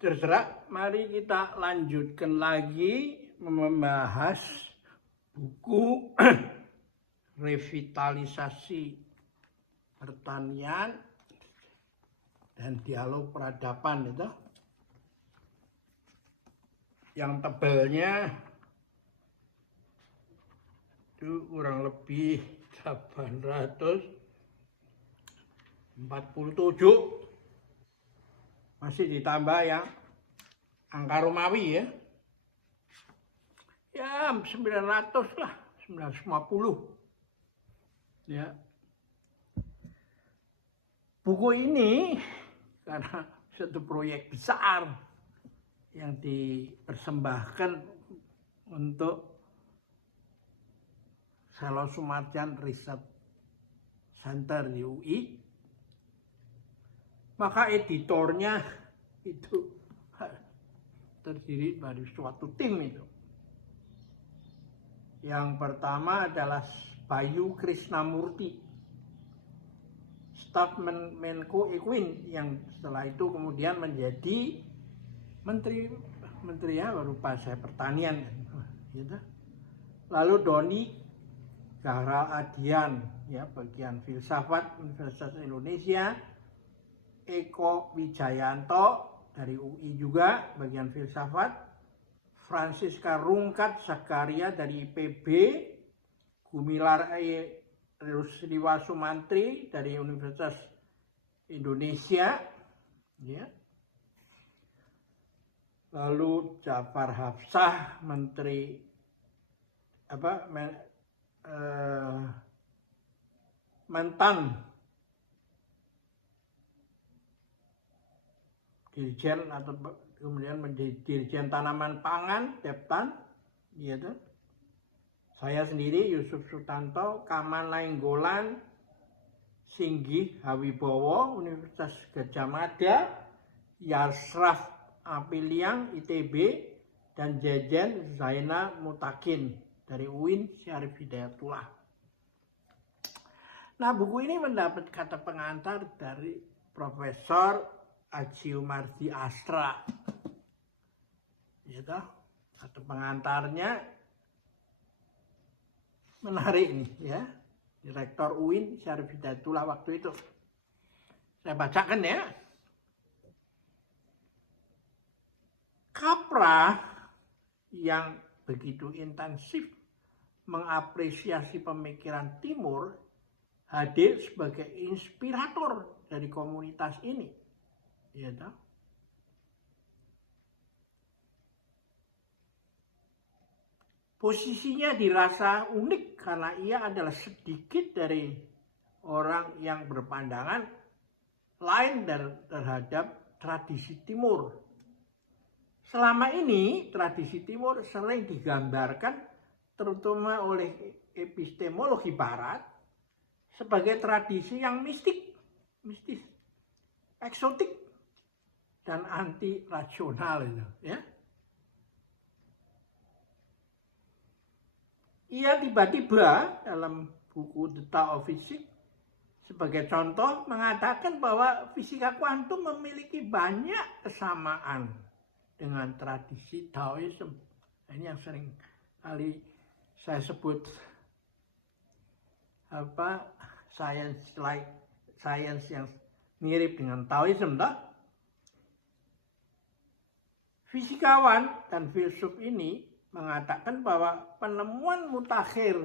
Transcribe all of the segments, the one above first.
Terserah, mari kita lanjutkan lagi membahas buku revitalisasi pertanian dan dialog peradaban itu. Yang tebelnya itu kurang lebih 847, masih ditambah yang angka Romawi ya. Ya 900 lah, 950. Ya. Buku ini karena satu proyek besar yang dipersembahkan untuk Selo Sumarjan Research Center di UI, maka editornya itu terdiri dari suatu tim itu. Yang pertama adalah Bayu Krisnamurti, staf Menko Equine, yang setelah itu kemudian menjadi menteri ya, berupa saya pertanian gitu. Lalu Doni Gahral Adian ya, bagian filsafat Universitas Indonesia. Eko Wijayanto dari UI juga bagian filsafat. Francisca Rungkat Zakaria dari IPB. Gumilar Rusdiwa Sumantri dari Universitas Indonesia ya. Lalu Jafar Hafsah, menteri mantan dirjen atau kemudian menjadi dirjen tanaman pangan Deptan gitu. Saya sendiri Yusuf Sutanto, Kaman Nainggolan, Singgih Hawibowo, Universitas Gadjah Mada, Yasraf Apiliang ITB, dan Jejen Zaina Mutakin dari UIN Syarif Hidayatullah. Nah, buku ini mendapat kata pengantar dari Profesor Ajiumardi Astra. Gitu. Kata pengantarnya menarik nih ya. Direktur UIN Syarif Hidayatullah waktu itu. Saya bacakan ya. Kapra yang begitu intensif mengapresiasi pemikiran Timur hadir sebagai inspirator dari komunitas ini. Ya, toh? Posisinya dirasa unik karena ia adalah sedikit dari orang yang berpandangan lain terhadap tradisi Timur. Selama ini tradisi Timur sering digambarkan terutama oleh epistemologi Barat sebagai tradisi yang mistis, eksotik, dan anti rasional itu ya. Ia tiba-tiba dalam buku The Tao of Physics sebagai contoh mengatakan bahwa fisika kuantum memiliki banyak kesamaan dengan tradisi Taoism. Ini yang sering kali saya sebut science yang mirip dengan Taoism, toh? Fisikawan dan filsuf ini mengatakan bahwa penemuan mutakhir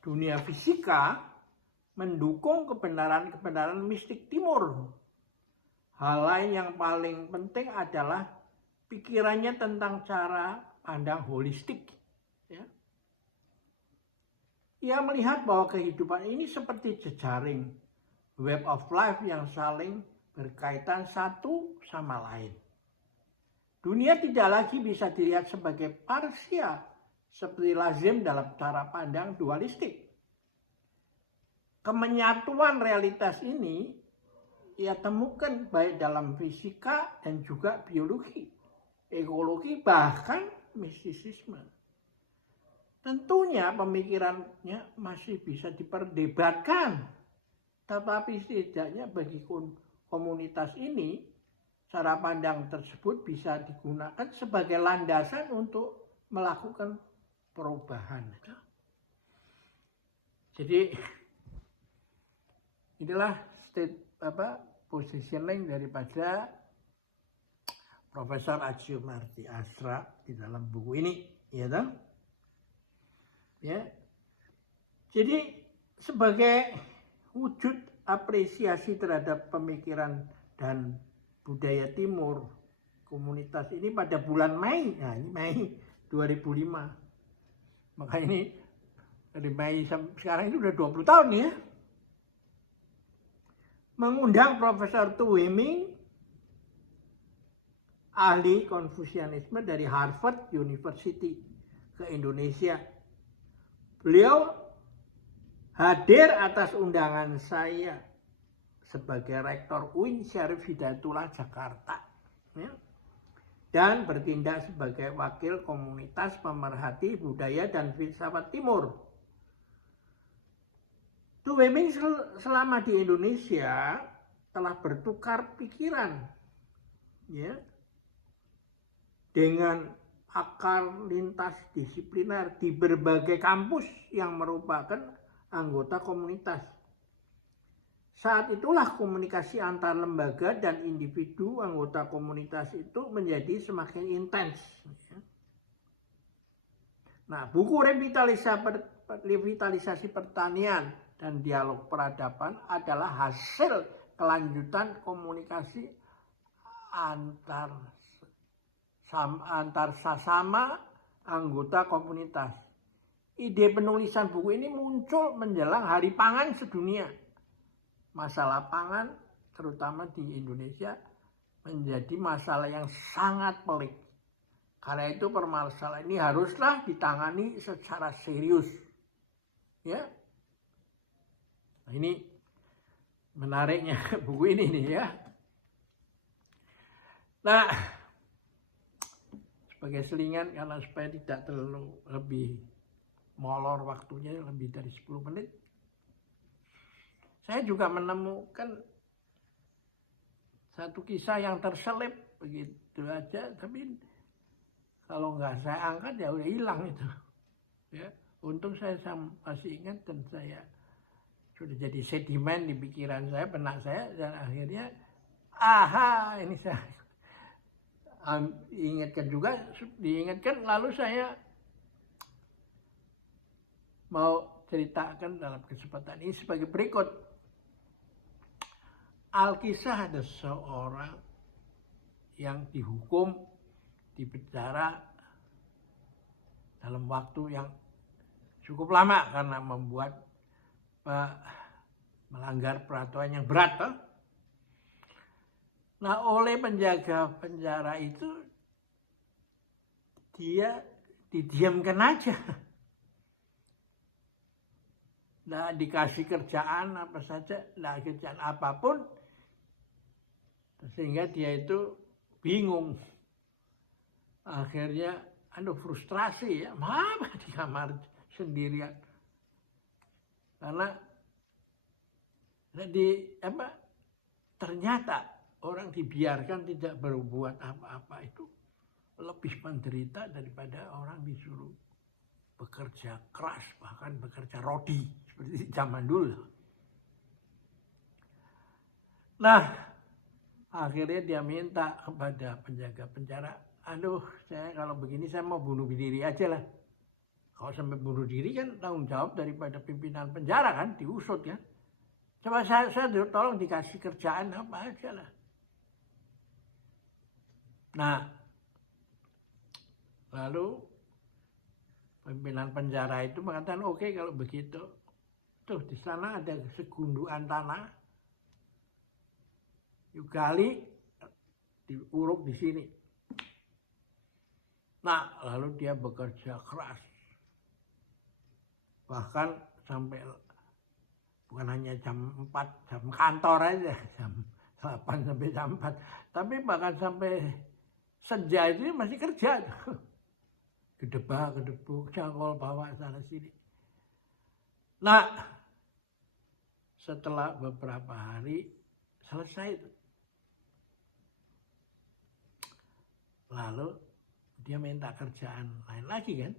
dunia fisika mendukung kebenaran mistik Timur. Hal lain yang paling penting adalah pikirannya tentang cara pandang holistik. Ya. Ia melihat bahwa kehidupan ini seperti jejaring web of life yang saling berkaitan satu sama lain. Dunia tidak lagi bisa dilihat sebagai parsial seperti lazim dalam cara pandang dualistik. Kemenyatuan realitas ini ia temukan baik dalam fisika dan juga biologi, ekologi, bahkan mistisisme. Tentunya pemikirannya masih bisa diperdebatkan, tetapi setidaknya bagi komunitas ini, cara pandang tersebut bisa digunakan sebagai landasan untuk melakukan perubahan. Jadi inilah positioning daripada Profesor Aksyomardi Asra di dalam buku ini, ya toh? Ya. Jadi sebagai wujud apresiasi terhadap pemikiran dan budaya Timur, komunitas ini pada bulan Mei, nah ini Mei 2005. Maka ini dari Mei sampai sekarang itu udah 20 tahun ya. Mengundang Profesor Tu Weiming, ahli Konfusianisme dari Harvard University ke Indonesia. Beliau hadir atas undangan saya sebagai Rektor UIN Syarif Hidayatullah Jakarta, ya, dan bertindak sebagai wakil komunitas pemerhati budaya dan filsafat Timur. Tu Weiming selama di Indonesia telah bertukar pikiran, ya, dengan akar lintas disipliner di berbagai kampus yang merupakan anggota komunitas. Saat itulah komunikasi antar lembaga dan individu anggota komunitas itu menjadi semakin intens. Nah, buku revitalisasi pertanian dan dialog peradaban adalah hasil kelanjutan komunikasi antar sesama anggota komunitas. Ide penulisan buku ini muncul menjelang Hari Pangan Sedunia. Masalah pangan, terutama di Indonesia, menjadi masalah yang sangat pelik. Karena itu permasalahan ini haruslah ditangani secara serius. Ya. Nah, ini menariknya buku ini nih ya. Nah, sebagai selingan karena supaya tidak terlalu lebih molor waktunya lebih dari 10 menit. Saya juga menemukan satu kisah yang terselip begitu aja, tapi kalau nggak saya angkat ya udah hilang itu. Ya, untung saya masih ingat dan saya sudah jadi sedimen di pikiran saya, benak saya, dan akhirnya ini saya diingatkan, lalu saya mau ceritakan dalam kesempatan ini sebagai berikut. Alkisah ada seorang yang dihukum, dipenjara dalam waktu yang cukup lama karena melanggar peraturan yang berat. Nah, oleh penjaga penjara itu dia didiamkan aja. Nah, dikasih kerjaan apa saja, nah kerjaan apapun, sehingga dia itu bingung. Akhirnya, frustrasi ya, apa di kamar sendirian. Karena ternyata orang dibiarkan tidak berbuat apa-apa itu lebih menderita daripada orang disuruh bekerja keras, bahkan bekerja rodi seperti zaman dulu. Nah, akhirnya dia minta kepada penjaga penjara, saya kalau begini saya mau bunuh diri aja lah. Kalau sampai bunuh diri kan tanggung jawab daripada pimpinan penjara kan, diusut ya. Coba saya tolong dikasih kerjaan apa aja lah. Nah, lalu pimpinan penjara itu mengatakan oke, kalau begitu. Tuh di sana ada segunduan tanah. Yuk gali, diuruk di sini. Nah, lalu dia bekerja keras. Bahkan sampai bukan hanya jam 4, jam kantor aja, jam 8 sampai jam 4. Tapi bahkan sampai senja itu masih kerja. Gedebak, gedebuk, cangkol, bawa sana sini. Nah, setelah beberapa hari selesai itu. Lalu dia minta kerjaan lain lagi kan.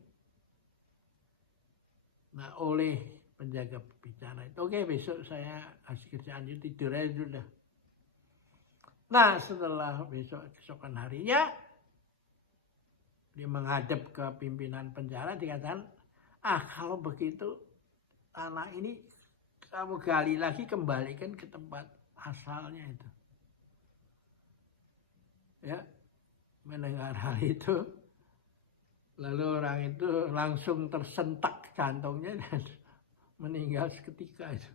Nah oleh penjaga bicara itu, oke, besok saya kasih kerjaan, itu tidur aja sudah. Nah setelah keesokan harinya dia menghadap ke pimpinan penjara, dikatakan, kalau begitu tanah ini kamu gali lagi, kembalikan ke tempat asalnya itu. Ya, mendengar hal itu, lalu orang itu langsung tersentak jantungnya dan meninggal seketika itu.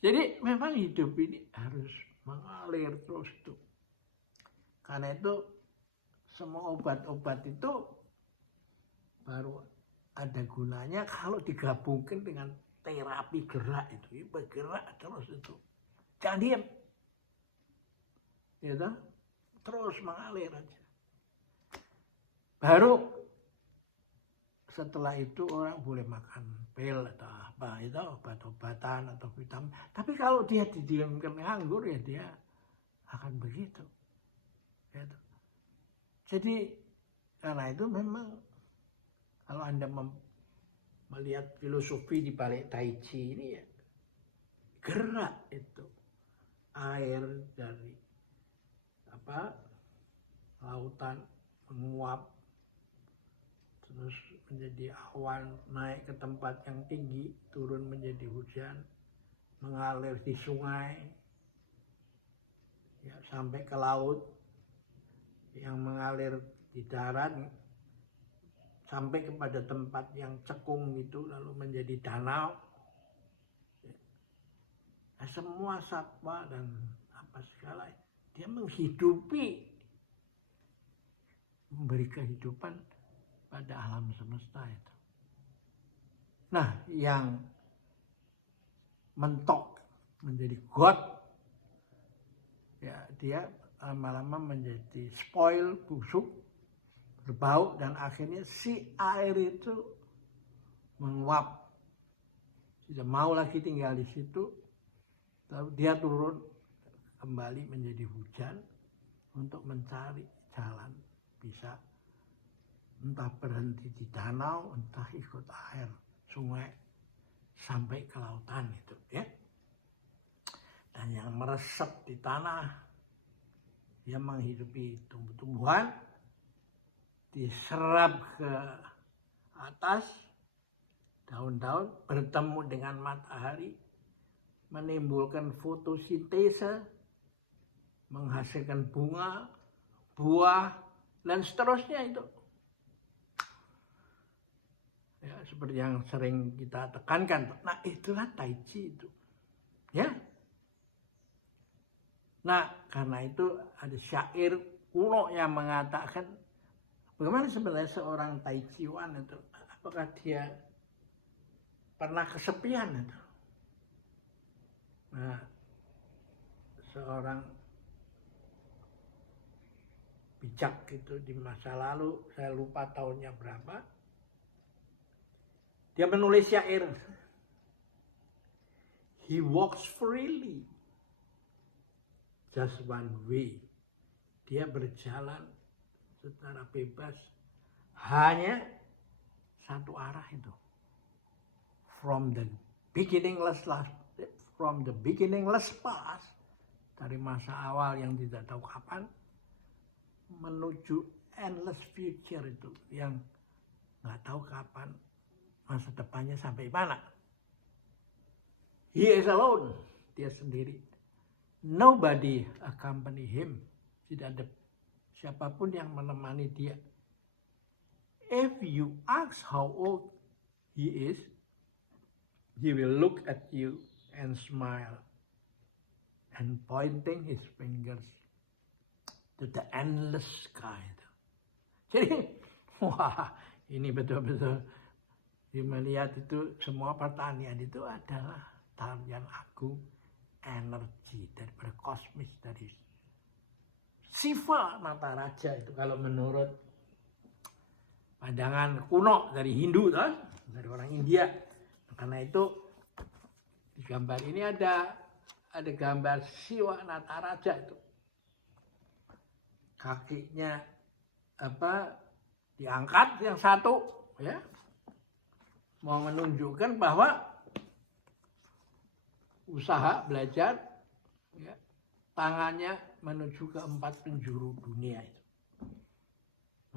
Jadi memang hidup ini harus mengalir terus tuh. Karena itu semua obat-obat itu baru ada gunanya kalau digabungkan dengan terapi gerak itu. Bergerak terus itu. Jangan diam. Ya toh? Terus mengalir aja. Baru setelah itu orang boleh makan pil atau apa itu, obat-obatan atau vitamin. Tapi kalau dia didiamkan nganggur, ya dia akan begitu. Gitu. Jadi karena itu memang kalau Anda melihat filosofi di balik Tai Chi ini, ya gerak itu, air dari lautan menguap terus menjadi awan, naik ke tempat yang tinggi, turun menjadi hujan, mengalir di sungai, ya, sampai ke laut, yang mengalir di darat, sampai kepada tempat yang cekung itu, lalu menjadi danau. Nah, semua satwa dan apa segala, dia menghidupi, memberi kehidupan pada alam semesta itu. Nah, yang mentok menjadi God, ya dia lama-lama menjadi spoil, busuk, berbau, dan akhirnya si air itu menguap. Tidak mau lagi tinggal di situ, lalu dia turun kembali menjadi hujan untuk mencari jalan bisa entah berhenti di danau, entah ikut air sungai sampai ke lautan itu, ya. Dan yang meresap di tanah, dia menghidupi tumbuh-tumbuhan, diserap ke atas daun-daun, bertemu dengan matahari, menimbulkan fotosintesa, menghasilkan bunga, buah, dan seterusnya itu. Ya, seperti yang sering kita tekankan. Nah, itulah Tai Chi itu. Ya. Nah, karena itu ada syair kuno yang mengatakan, bagaimana sebenarnya seorang Tai Chi-wan itu? Apakah dia pernah kesepian itu? Nah, seorang bijak itu di masa lalu, saya lupa tahunnya berapa, dia menulis syair. He walks freely, just one way. Dia berjalan secara bebas, hanya satu arah itu. From the beginningless past, dari masa awal yang tidak tahu kapan, menuju endless future itu, yang nggak tahu kapan masa depannya sampai mana. He is alone, dia sendiri. Nobody accompany him, tidak ada siapapun yang menemani dia. If you ask how old he is, he will look at you and smile, and pointing his fingers to the endless sky. Jadi, wah, ini betul-betul melihat itu semua pertanian itu adalah tarian agung energi dari berkosmis, dari Siva Nataraja itu kalau menurut pandangan kuno dari Hindu, dari orang India. Karena itu di gambar ini ada gambar Siva Nataraja itu. kakinya diangkat yang satu, ya, mau menunjukkan bahwa usaha belajar, ya, tangannya menuju ke 4 penjuru dunia itu,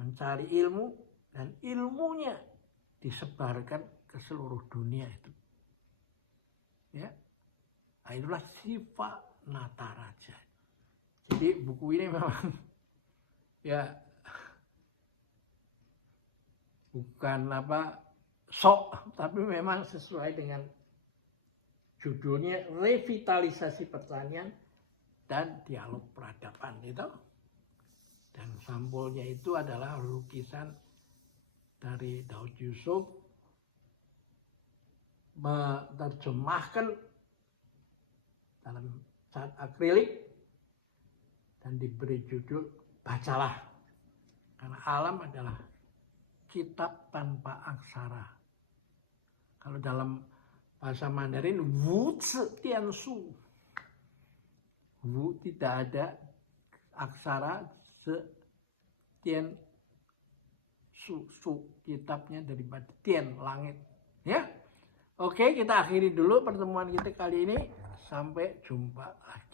mencari ilmu dan ilmunya disebarkan ke seluruh dunia itu, ya. Nah, itulah sifat Nataraja. Jadi buku ini memang ya bukan sok, tapi memang sesuai dengan judulnya revitalisasi pertanian dan dialog peradaban itu. Dan sampulnya itu adalah lukisan dari Daud Yusuf menerjemahkan dalam cat akrilik dan diberi judul Bacalah, karena alam adalah kitab tanpa aksara. Kalau dalam bahasa Mandarin, Wu Zi Tian Su. Wu tidak ada aksara, Zi Tian Su. Su kitabnya daripada Tian, langit. Ya, oke, kita akhiri dulu pertemuan kita kali ini. Sampai jumpa lagi.